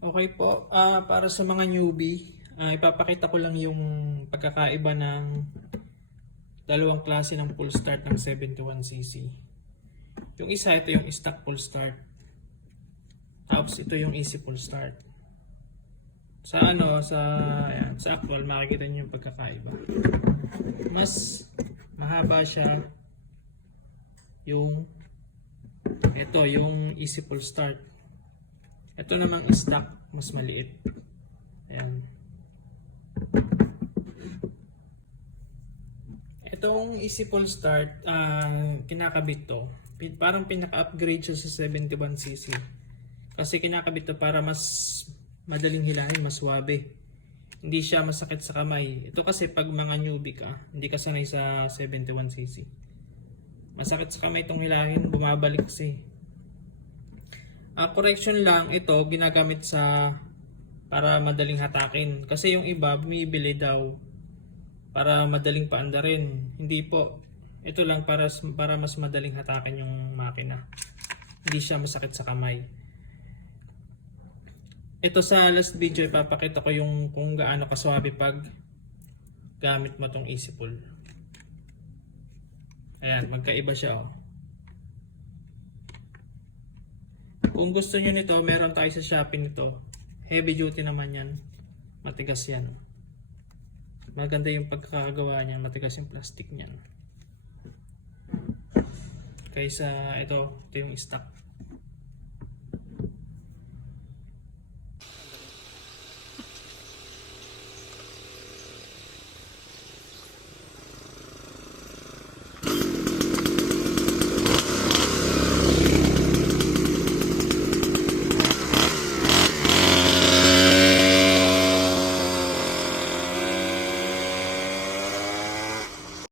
Okay po, ah para sa mga newbie, ah, ipapakita ko lang yung pagkakaiba ng dalawang klase ng pull start ng 71cc. Yung isa, ito yung stock pull start. Tapos ito yung easy pull start. Sa ano, sa, ayan, sa actual, makikita niyo yung pagkakaiba. Mas mahaba siya yung ito, yung easy pull start. Ito namang stock, mas maliit. Ayan. Itong easy pull start, ah, kinakabit to. Parang pinaka-upgrade siya sa 71cc. Kasi kinakabit to para mas madaling hilahin, mas wabe. Hindi siya masakit sa kamay. Ito kasi pag mga newbie ka, hindi ka sanay sa 71cc. Masakit sa kamay itong hilahin, bumabalik kasi. Ah, correction lang, ito ginagamit sa para madaling hatakin. Kasi yung iba bumibili daw para madaling paandarin. Hindi po. Ito lang para para mas madaling hatakin yung makina. Hindi siya masakit sa kamay. Ito sa last video ipapakita ko yung kung gaano kaswabe pag gamit mo tong easy pull. Ayan, magkaiba siya oh. Kung gusto nyo nito, meron tayo sa Shopee nito. Heavy duty naman yan. Matigas yan. Maganda yung pagkakagawa niya. Matigas yung plastic niyan. Kaysa ito, ito yung stock.